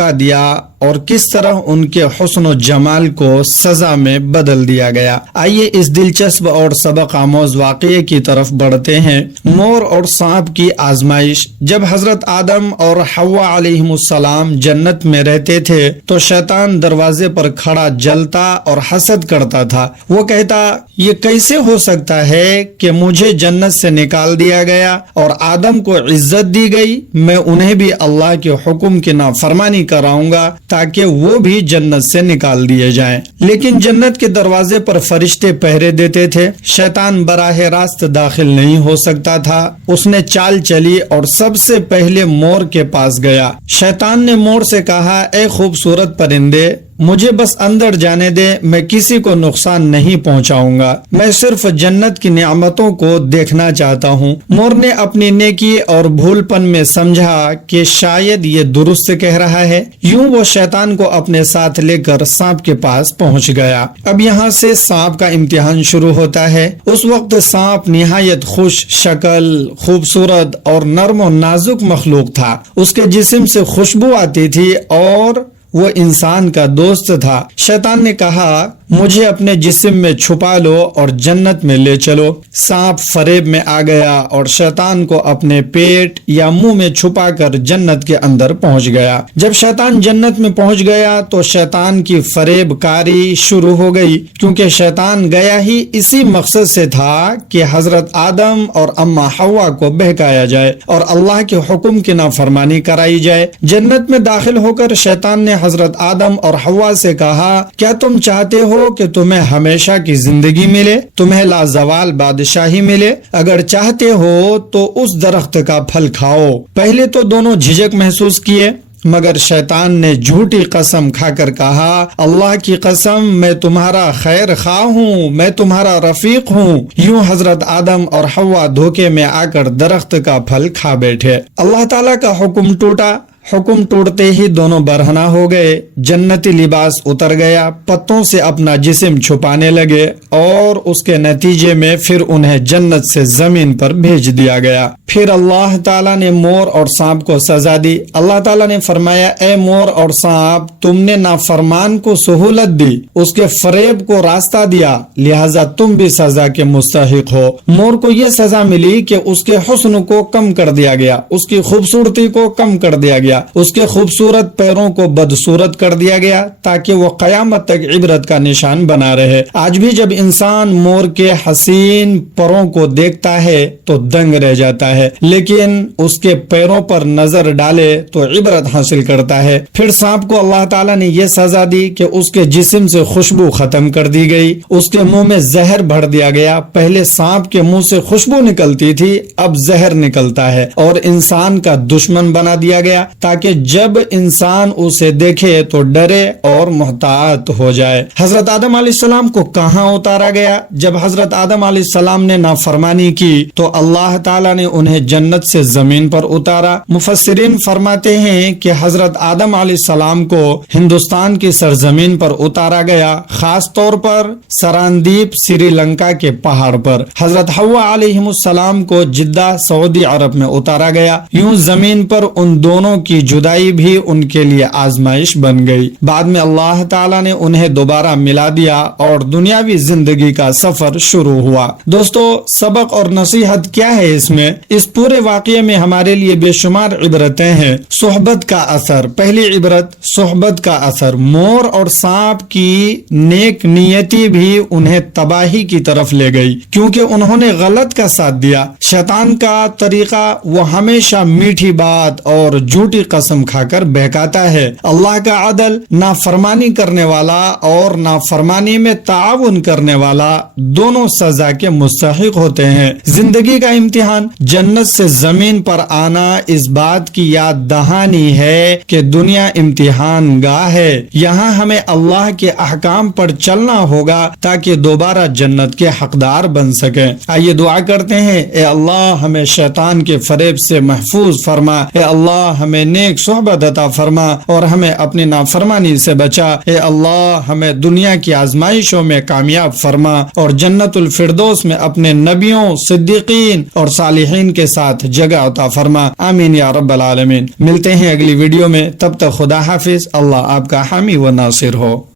دھوکہ دیا اور کس طرح ان کے حسن و جمال کو سزا میں بدل دیا گیا۔ آئیے اس دلچسپ اور سبق آموز واقعے کی طرف بڑھتے ہیں۔ مور اور سانپ کی آزمائش۔ جب حضرت آدم اور حوا علیہم السلام جنت میں رہتے تھے تو شیطان دروازے پر کھڑا جلتا اور حسد کرتا تھا۔ وہ کہتا، یہ کیسے ہو سکتا ہے کہ مجھے جنت سے نکال دیا گیا اور آدم کو عزت دی گئی، میں انہیں بھی اللہ کے حکم کی نافرمانی کراؤں گا تاکہ وہ بھی جنت سے نکال دیے جائیں۔ لیکن جنت کے دروازے پر فرشتے پہرے دیتے تھے، شیطان براہ راست داخل نہیں ہو سکتا تھا۔ اس نے چال چلی اور سب سے پہلے مور کے پاس گیا۔ شیطان نے مور سے کہا، اے خوبصورت پرندے، مجھے بس اندر جانے دے، میں کسی کو نقصان نہیں پہنچاؤں گا، میں صرف جنت کی نعمتوں کو دیکھنا چاہتا ہوں۔ مور نے اپنی نیکی اور بھول پن میں سمجھا کہ شاید یہ درست کہہ رہا ہے، یوں وہ شیطان کو اپنے ساتھ لے کر سانپ کے پاس پہنچ گیا۔ اب یہاں سے سانپ کا امتحان شروع ہوتا ہے۔ اس وقت سانپ نہایت خوش شکل، خوبصورت اور نرم و نازک مخلوق تھا۔ اس کے جسم سے خوشبو آتی تھی اور وہ انسان کا دوست تھا۔ شیطان نے کہا، مجھے اپنے جسم میں چھپا لو اور جنت میں لے چلو۔ سانپ فریب میں آ گیا اور شیطان کو اپنے پیٹ یا منہ میں چھپا کر جنت کے اندر پہنچ گیا۔ جب شیطان جنت میں پہنچ گیا تو شیطان کی فریب کاری شروع ہو گئی، کیونکہ شیطان گیا ہی اسی مقصد سے تھا کہ حضرت آدم اور اما حوا کو بہکایا جائے اور اللہ کے حکم کی نافرمانی کرائی جائے۔ جنت میں داخل ہو کر شیطان نے حضرت آدم اور حوا سے کہا، کیا تم چاہتے ہو کہ تمہیں ہمیشہ کی زندگی ملے، تمہیں لازوال بادشاہی ملے؟ اگر چاہتے ہو تو اس درخت کا پھل کھاؤ۔ پہلے تو دونوں جھجک محسوس کیے، مگر شیطان نے جھوٹی قسم کھا کر کہا، اللہ کی قسم، میں تمہارا خیر خواہ ہوں، میں تمہارا رفیق ہوں۔ یوں حضرت آدم اور حوا دھوکے میں آ کر درخت کا پھل کھا بیٹھے۔ اللہ تعالیٰ کا حکم ٹوٹا۔ حکم ٹوٹتے ہی دونوں برہنہ ہو گئے، جنتی لباس اتر گیا، پتوں سے اپنا جسم چھپانے لگے اور اس کے نتیجے میں پھر انہیں جنت سے زمین پر بھیج دیا گیا۔ پھر اللہ تعالیٰ نے مور اور سانپ کو سزا دی۔ اللہ تعالیٰ نے فرمایا، اے مور اور سانپ، تم نے نافرمان کو سہولت دی، اس کے فریب کو راستہ دیا، لہذا تم بھی سزا کے مستحق ہو۔ مور کو یہ سزا ملی کہ اس کے حسن کو کم کر دیا گیا، اس کی خوبصورتی کو کم کر دیا گیا، اس کے خوبصورت پیروں کو بدصورت کر دیا گیا تاکہ وہ قیامت تک عبرت کا نشان بنا رہے۔ آج بھی جب انسان مور کے حسین پروں کو دیکھتا ہے تو دنگ رہ جاتا ہے، لیکن اس کے پیروں پر نظر ڈالے تو عبرت حاصل کرتا ہے۔ پھر سانپ کو اللہ تعالیٰ نے یہ سزا دی کہ اس کے جسم سے خوشبو ختم کر دی گئی، اس کے منہ میں زہر بھر دیا گیا۔ پہلے سانپ کے منہ سے خوشبو نکلتی تھی، اب زہر نکلتا ہے اور انسان کا دشمن بنا دیا گیا تاکہ جب انسان اسے دیکھے تو ڈرے اور محتاط ہو جائے۔ حضرت آدم علیہ السلام کو کہاں اتارا گیا؟ جب حضرت آدم علیہ السلام نے نافرمانی کی تو اللہ تعالیٰ نے انہیں جنت سے زمین پر اتارا۔ مفسرین فرماتے ہیں کہ حضرت آدم علیہ السلام کو ہندوستان کی سرزمین پر اتارا گیا، خاص طور پر سراندیپ سری لنکا کے پہاڑ پر۔ حضرت حوا علیہ السلام کو جدہ سعودی عرب میں اتارا گیا۔ یوں زمین پر ان دونوں کی جدائی بھی ان کے لیے آزمائش بن گئی۔ بعد میں اللہ تعالیٰ نے انہیں دوبارہ ملا دیا اور دنیاوی زندگی کا سفر شروع ہوا۔ دوستو، سبق اور نصیحت کیا ہے اس میں؟ اس پورے واقعے میں ہمارے لیے بے شمار عبرتیں ہیں۔ صحبت کا اثر، پہلی عبرت صحبت کا اثر۔ مور اور سانپ کی نیک نیتی بھی انہیں تباہی کی طرف لے گئی کیونکہ انہوں نے غلط کا ساتھ دیا۔ شیطان کا طریقہ، وہ ہمیشہ میٹھی بات اور جھوٹی قسم کھا کر بہکاتا ہے۔ اللہ کا عدل، نافرمانی کرنے والا اور نافرمانی میں تعاون کرنے والا دونوں سزا کے مستحق ہوتے ہیں۔ زندگی کا امتحان، جنت سے زمین پر آنا اس بات کی یاد دہانی ہے کہ دنیا امتحان گاہ ہے، یہاں ہمیں اللہ کے احکام پر چلنا ہوگا تاکہ دوبارہ جنت کے حقدار بن سکیں۔ آئیے دعا کرتے ہیں، اے اللہ ہمیں شیطان کے فریب سے محفوظ فرما، اے اللہ ہمیں نیک صحبت عطا فرما اور ہمیں اپنی نافرمانی سے بچا۔ اے اللہ ہمیں دنیا کی آزمائشوں میں کامیاب فرما اور جنت الفردوس میں اپنے نبیوں، صدیقین اور صالحین کے ساتھ جگہ عطا فرما، آمین یا رب العالمین۔ ملتے ہیں اگلی ویڈیو میں، تب تک خدا حافظ، اللہ آپ کا حامی و ناصر ہو۔